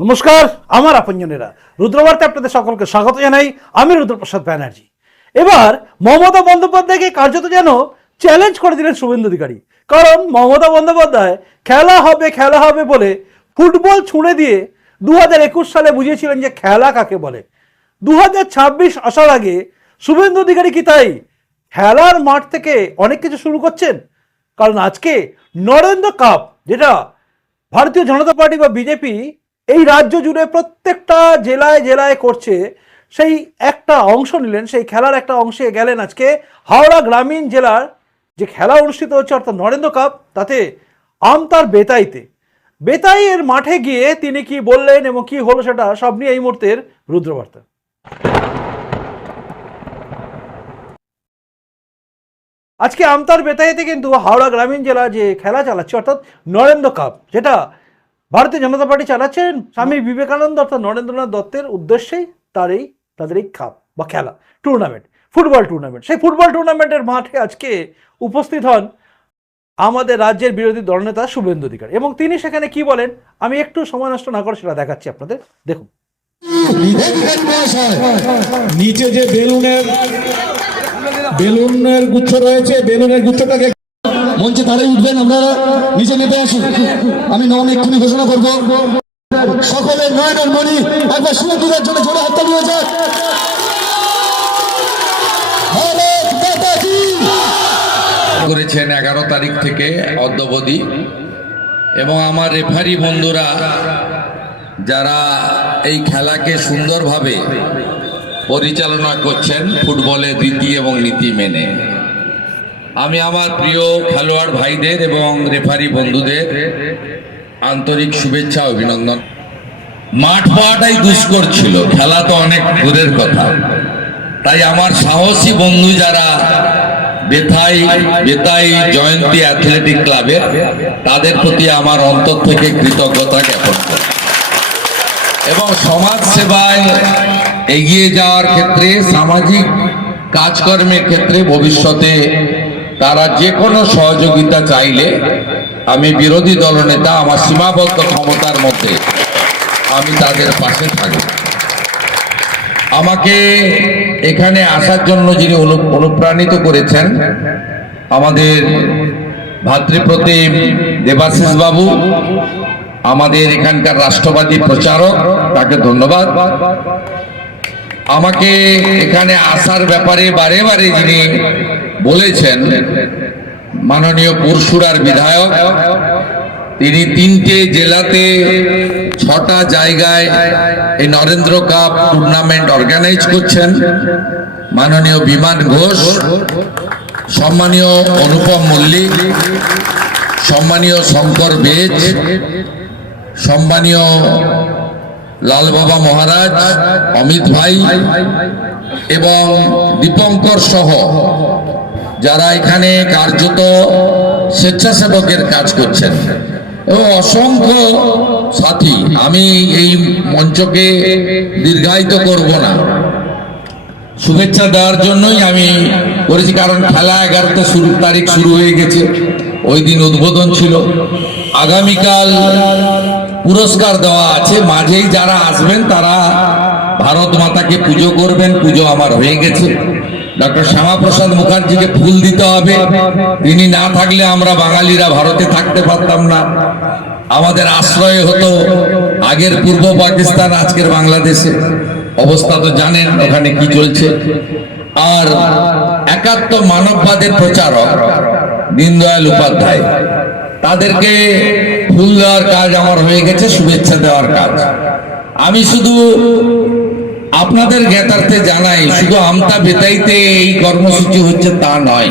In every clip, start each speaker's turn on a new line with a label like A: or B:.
A: নমস্কার, আমার আপনজনেরা। রুদ্রবার্তে আপনাদের সকলকে স্বাগত জানাই আমি রুদ্রপ্রসাদ ব্যানার্জি। এবার মমতা বন্দ্যোপাধ্যায়কে কার্যত যেন চ্যালেঞ্জ করে দিলেন শুভেন্দু অধিকারী। কারণ মমতা বন্দ্যোপাধ্যায় খেলা হবে খেলা হবে বলে ফুটবল ছুঁড়ে দিয়ে দু একুশ সালে বুঝিয়েছিলেন যে খেলা কাকে বলে। দু ছাব্বিশ আসার আগে শুভেন্দু অধিকারী কি তাই খেলার মাঠ থেকে অনেক কিছু শুরু করছেন? কারণ আজকে নরেন্দ্র কাপ, যেটা ভারতীয় জনতা পার্টি বা বিজেপি এই রাজ্য জুড়ে প্রত্যেকটা জেলায় জেলায় করছে, সেই একটা অংশ নিলেন, সেই খেলার একটা অংশে গেলেন আজকে হাওড়া গ্রামীণ জেলার যে খেলা অনুষ্ঠিত হচ্ছে, অর্থাৎ নরেন্দ্র কাপ, তাতে আমতার বেতাইতে। বেতাইয়ের মাঠে গিয়ে তিনি কি বললেন এবং কি হলো সেটা সব নিয়ে এই মুহূর্তের রুদ্রবার্তা। আজকে আমতার বেতাইতে কিন্তু হাওড়া গ্রামীণ জেলা যে খেলা চালাচ্ছে, অর্থাৎ নরেন্দ্র কাপ, যেটা ভারতীয় জনতা পার্টি চালাচ্ছেন স্বামী বিবেকানন্দ অর্থাৎ নরেন্দ্রনাথ দত্তের উদ্দেশ্যেই তার এই, তাদের এই কাপ বা খেলা টুর্নামেন্ট ফুটবল টুর্নামেন্ট সেই ফুটবল টুর্নামেন্টের মাঠে আজকে উপস্থিত হন আমাদের রাজ্যের বিরোধী দলনেতা শুভেন্দু অধিকারী। এবং তিনি সেখানে কি বলেন, আমি একটু সময় নষ্ট না করে সেটা দেখাচ্ছি আপনাদের। দেখুন।
B: নিচে যে বেলুনের বেলুনের গুচ্ছ রয়েছে, বেলুনের গুচ্ছটাকে
C: মঞ্চে তারাই উঠবেন আপনারা, নিচে নেমে আসুন। আমি নন এক্ষুনি ঘোষণা করব। সকলের নয়নের মণি, একবার সুন্দরের জন্য জোরে হাততালি হয়ে যাক।
D: করেছেন এগারো তারিখ থেকে অদ্যবধি। এবং আমার রেফারি বন্ধুরা, যারা এই খেলাকে সুন্দরভাবে পরিচালনা করছেন ফুটবলের রীতি এবং নীতি মেনে। আমি আমার প্রিয় খেলোয়াড় ভাইদের এবং রেফারি বন্ধুদের আন্তরিক শুভেচ্ছা, অভিনন্দন। মাঠ পাওয়াটাই দুষ্কর ছিল, খেলা তো অনেক দূরের কথা। তাই আমার সাহসী বন্ধু যারা বেথাই, বেতাই জয়ন্তী অ্যাথলেটিক ক্লাবের তাদের প্রতি আমার অন্তর থেকে কৃতজ্ঞতা জ্ঞাপন করি। এবং সমাজ সেবায় এগিয়ে যাওয়ার ক্ষেত্রে, সামাজিক কাজকর্মের ক্ষেত্রে ভবিষ্যতে তারা যে কোনো সহযোগিতা চাইলে আমি বিরোধী দলনেতা আমার সীমাবদ্ধ ক্ষমতার মধ্যে আমি তাদের পাশে থাকি আমাকে এখানে আসার জন্য যিনি অনু- অনুপ্রাণিত করেছেন, আমাদের ভাতৃপ্রতিম দেবাশিস বাবু, আমাদের এখানকার রাষ্ট্রবাদী প্রচারক, তাকে ধন্যবাদ। আমাকে এখানে আসার ব্যাপারে বারে বারে যিনি বলেছেন মাননীয় পরশুরার বিধায়ক, তিনি তিনটে জেলাতে ছটা জায়গায় এই নরেন্দ্র কাপ টুর্নামেন্ট অর্গানাইজ করছেন। মাননীয় বিমান ঘোষ, সম্মানীয় অনুপম মল্লিক, সম্মানীয় শঙ্কর বেজ, সম্মানীয় লাল বাবা মহারাজ, অমিত ভাই এবং দীপঙ্কর সহ যারা এখানে কার্যত স্বেচ্ছাসেবকের কাজ করছেন। এবং অসংখ্য সাথী, আমি এই মঞ্চকে দীর্ঘায়িত করব না। শুভেচ্ছা দেওয়ার জন্যই আমি করেছি, কারণ খেলা এগারোটা শুরু, তারিখ শুরু হয়ে গেছে। ওই দিন উদ্বোধন ছিল। আগামীকাল পুরস্কার দেওয়া আছে। মাঝেই যারা আসবেন, তারা ভারত মাতাকে পুজো করবেন। পুজো আমার হয়ে গেছে। ডক্টর শ্যামাপ্রসাদ মুখার্জিকে ফুল দিতে হবে। তিনি না থাকলে আমরা বাঙালিরা ভারতে থাকতে পারতাম না। আমাদের আশ্রয় হতো আগের পূর্ব পাকিস্তান, আজকের বাংলাদেশে। অবস্থা তো জানেন ওখানে কি চলছে। আর একাত্ম মানববাদের প্রচারক দীনদয়াল উপাধ্যায়, তাদেরকে ফুল দেওয়ার কাজ আমার হয়ে গেছে, শুভেচ্ছা দেওয়ার কাজ। আমি শুধু আপনাদের জ্ঞাতার্থে জানাই, শুধু আমতা বেতাইতে এই কর্মসূচি হচ্ছে তা নয়।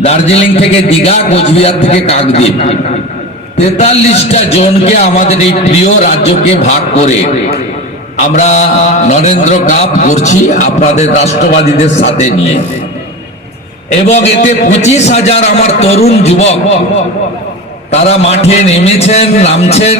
D: দার্জিলিং থেকে দীঘা, কোচবিহার থেকে কাকদ্বীপ। তেতাল্লিশটা জনকে আমাদের এই প্রিয় রাজ্যকে ভাগ করে আমরা নরেন্দ্র কাপ করছি আপনাদের রাষ্ট্রবাদীদের সাথে নিয়ে। এবং এতে পঁচিশ হাজার আমার তরুণ যুবক, তারা মাঠে নেমেছেন, নামছেন,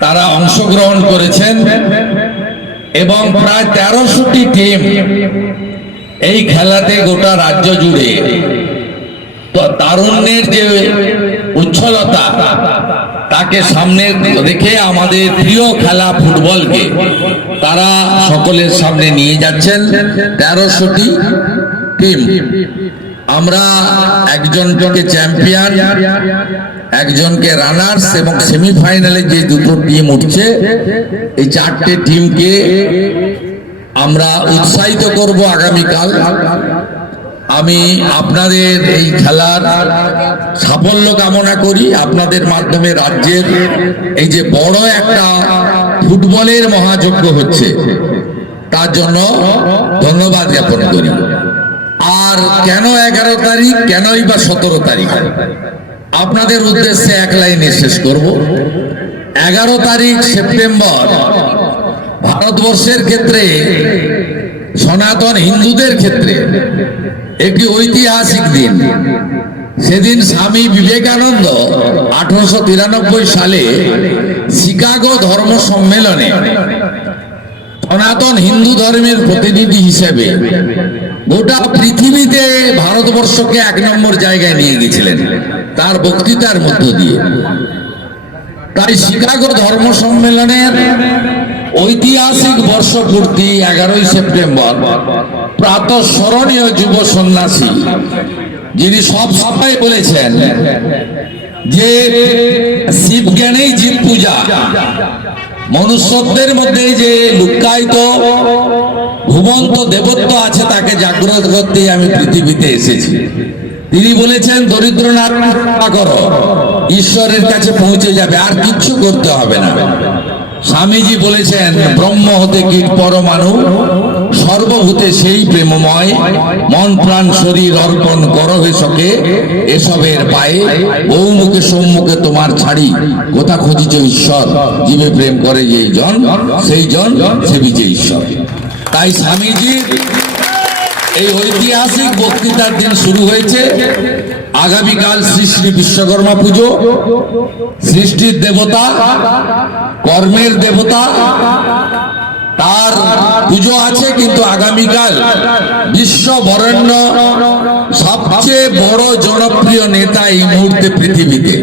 D: তারা অংশগ্রহণ করেছেন। এবং প্রায় তেরোশোটি টিম এই খেলাতে গোটা রাজ্য জুড়ে। তারুণ্যের যে উচ্ছলতা, তাকে সামনে রেখে আমাদের প্রিয় খেলা ফুটবলকে তারা সকলের সামনে নিয়ে যাচ্ছেন তেরোশোটি টিম আমরা একজনকে চ্যাম্পিয়ন একজনকে রানার্স এবং সেমিফাইনালে যে দুটো টিম উঠছে, এই চারটে টিমকে আমরা উৎসাহিত করব আগামীকাল। আমি আপনাদের এই খেলার সাফল্য কামনা করি। আপনাদের মাধ্যমে রাজ্যের এই যে বড় একটা ফুটবলের মহাযজ্ঞ হচ্ছে, তার জন্য ধন্যবাদ জ্ঞাপন করি। আর কেন এগারো তারিখ, কেনই বা সতেরো তারিখ? আপনাদের উদ্দেশ্যে এক লাইনে শেষ করব। এগারো তারিখ সেপ্টেম্বর। ভারতবর্ষের ক্ষেত্রে, সনাতন হিন্দুদের ক্ষেত্রে একটি ঐতিহাসিক দিন। সেদিন স্বামী বিবেকানন্দ আঠারোশো তিরানব্বই সালে শিকাগো ধর্ম সম্মেলনে সনাতন হিন্দু ধর্মের প্রতিনিধি হিসেবে গোটা পৃথিবীতে ভারতবর্ষকে এক নম্বর জায়গায় নিয়ে গেছিলেন। তার বক্তৃতার মধ্য দিয়ে। তাই শিকাগো ধর্ম সম্মেলনের ঐতিহাসিক বর্ষপূর্তি এগারোই সেপ্টেম্বর প্রাতঃস্মরণীয় যুব সন্ন্যাসী, যিনি সব সবাই বলেছেন যে শিব জ্ঞানেই জীব পূজা। মনুষ্যত্বের মধ্যে যে লুকায়িত, ঘুমন্ত দেবত্ব আছে তাকে জাগ্রত করতে আমি পৃথিবীতে এসেছি। তিনি বলেছেন, দরিদ্রনাথ করো। ঈশ্বরের কাছে পৌঁছে যাবে, আর কিচ্ছু করতে হবে না। স্বামীজি বলেছেন, ব্রহ্ম হতে কীট পরমাণু, সর্বভূতে সেই প্রেমময়, মন প্রাণ শরীর অর্পণ কর হে সকে এসবের পায়ে বহু মুখে সম্মুখে তোমার ছাড়ি। কোথা খুঁজিছ ঈশ্বর? জীবে প্রেম করে যেই জন, সেই জন সে বিজে ঈশ্বর। তাই স্বামীজির এই ঐতিহাসিক বক্তৃতার দিন শুরু হয়েছে। আগামীকাল শ্রী শ্রী বিশ্বকর্মা পুজো। সৃষ্টির দেবতা, কর্মের দেবতা, তার পুজো আছে, কিন্তু আগামীকাল বিশ্ব বরেণ্য সবচেয়ে বড় জনপ্রিয় নেতা এই মুহূর্তে পৃথিবীতে।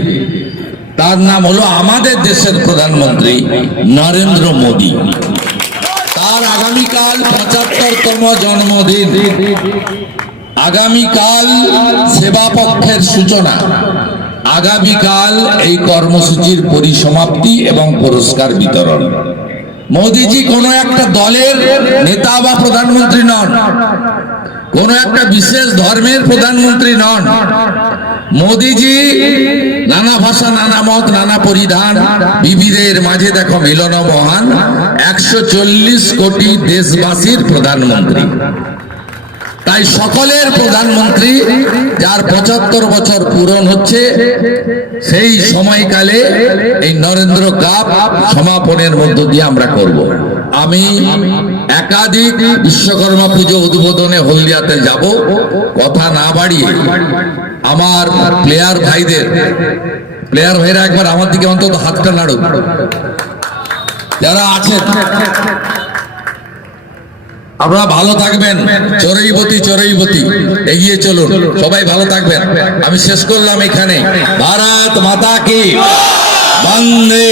D: তার নাম হলো আমাদের দেশের প্রধানমন্ত্রী নরেন্দ্র মোদী। আগামীকাল পঁচাত্তরতম জন্মদিন। আগামীকাল সেবা পক্ষের সূচনা। আগামীকাল এই কর্মসূচির পরিসমাপ্তি এবং পুরস্কার বিতরণ। মোদিজি কোনো একটা দলের নেতা বা প্রধানমন্ত্রী নন। কোন একটা বিশেষ ধর্মের প্রধানমন্ত্রী নন। মোদিজি নানা ভাষা, নানা মত, নানা পরিধান, বিবিধের মাঝে দেখো মিলন মহান। একশো চল্লিশ কোটি দেশবাসীর প্রধানমন্ত্রী। তাই সকলের প্রধানমন্ত্রী, যার পঁচাত্তর বছর পূরণ হচ্ছে, সেই সময়কালে এই নরেন্দ্র কাপ সমাপনের মধ্য দিয়ে আমরা করব। আমি একাধিক বিশ্বকর্মা পুজো উদ্বোধনে হলদিয়াতে যাব। কথা না বাড়িয়ে আমার প্লেয়ার ভাইদের, প্লেয়ার ভাইরা একবার আমার দিকে অন্তত হাতটা নাড়ুক যারা আছেন আপনারা ভালো থাকবেন। চরৈবতী চরৈবতী। এগিয়ে চলুন। সবাই ভালো থাকবেন। আমি শেষ করলাম এখানে ভারত মাতা কি? বন্দে।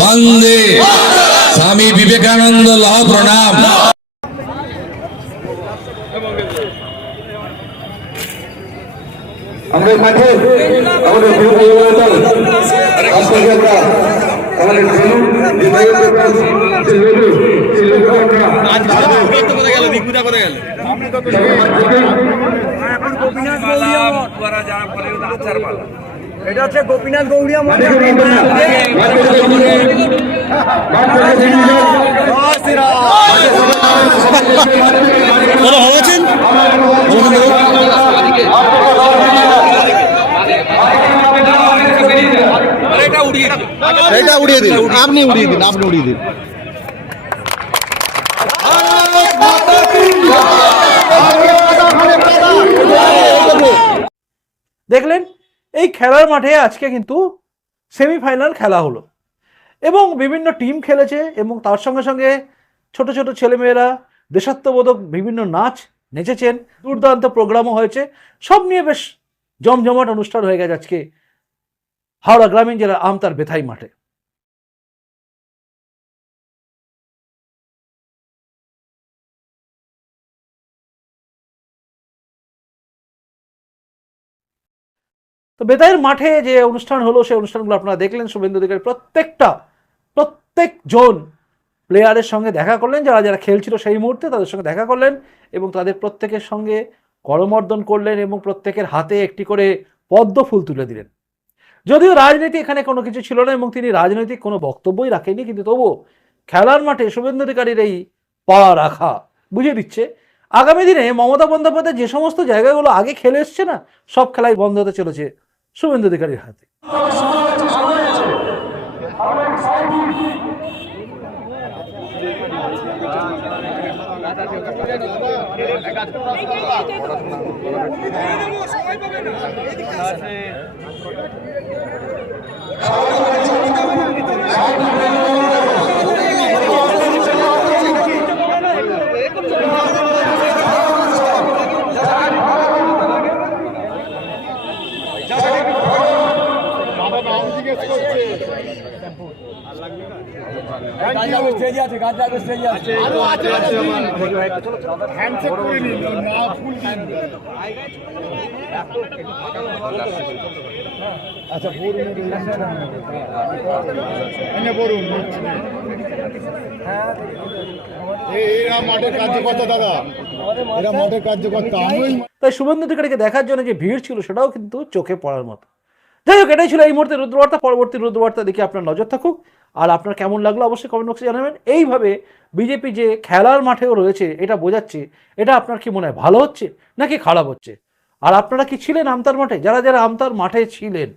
D: বন্দে। স্বামী বিবেকানন্দ লহ প্রণাম।
E: আমরা মাঠে আমাদের আমাদের
F: এটা হচ্ছে গোপীনাথ গৌড়িয়া
E: যান।
G: এটা উড়িয়ে দিন। আপনি উড়িয়ে দিন আপনি উড়িয়ে দিন
A: দেখলেন এই খেলার মাঠে আজকে কিন্তু সেমিফাইনাল খেলা হলো। এবং বিভিন্ন টিম খেলেছে এবং তার সঙ্গে সঙ্গে ছোট ছোট ছেলেমেয়েরা, দেশাত্মবোধক বিভিন্ন নাচ নেচেছেন, দুর্দান্ত প্রোগ্রামও হয়েছে। সব নিয়ে বেশ জমজমাট অনুষ্ঠান হয়ে গেছে আজকে হাওড়া গ্রামীণ জেলার আমতার বেথাই মাঠে। তো বেতাইয়ের মাঠে যে অনুষ্ঠান হলো, সেই অনুষ্ঠানগুলো আপনারা দেখলেন। শুভেন্দু অধিকারী প্রত্যেকটা প্রত্যেক জন প্লেয়ারের সঙ্গে দেখা করলেন। যারা যারা খেলছিল সেই মুহূর্তে তাদের সঙ্গে দেখা করলেন এবং তাদের প্রত্যেকের সঙ্গে করমর্দন করলেন এবং প্রত্যেকের হাতে একটি করে পদ্ম ফুল তুলে দিলেন। যদিও রাজনীতি এখানে কোনো কিছু ছিল না এবং তিনি রাজনৈতিক কোনো বক্তব্যই রাখেননি, কিন্তু তবুও খেলার মাঠে শুভেন্দু অধিকারীর এই পা রাখা বুঝিয়ে দিচ্ছে। আগামী দিনে মমতা বন্দ্যোপাধ্যায় যে সমস্ত জায়গাগুলো আগে খেলে এসছে না, সব খেলাই বন্ধ হতে চলেছে শুভেন্দু অধিকারীর হাতে।
F: স্টেজে
C: এরা মাঠের কার্যকর্তা দাদা। এরা মাঠের কার্যকর্তা।
A: তাই শুভেন্দু অধিকারীকে দেখার জন্য যে ভিড় ছিল সেটাও কিন্তু চোখে পড়ার মতো। যাই হোক, এটাই ছিল এই মুহূর্তে রুদ্রবার্তা। পরবর্তী রুদ্রবার্তা দেখে আপনার নজর থাকুক। আর আপনার কেমন লাগল অবশ্যই কমেন্ট বক্সে জানাবেন। এইভাবে বিজেপি যে খেলার মাঠেও রয়েছে, এটা বোঝাচ্ছে, এটা আপনার কি মনে হয়, ভালো হচ্ছে নাকি খারাপ হচ্ছে? আর আপনারা কি ছিলেন আমতার মাঠে? যারা যারা আমতার মাঠে ছিলেন,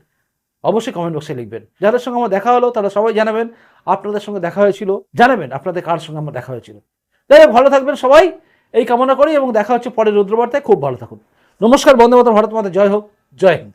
A: অবশ্যই কমেন্ট বক্সে লিখবেন। যাদের সঙ্গে আমার দেখা হলো, তারা সবাই জানাবেন। আপনাদের সঙ্গে দেখা হয়েছিল, জানাবেন আপনাদের কার সঙ্গে আমার দেখা হয়েছিল। যাই ভালো থাকবেন সবাই। এই কামনা করি এবং দেখা হচ্ছে পরে রুদ্রবার্তায়। খুব ভালো থাকুন। নমস্কার, বন্দে মাতা ভারত মাতা, জয় হোক, জয় হিন্দ।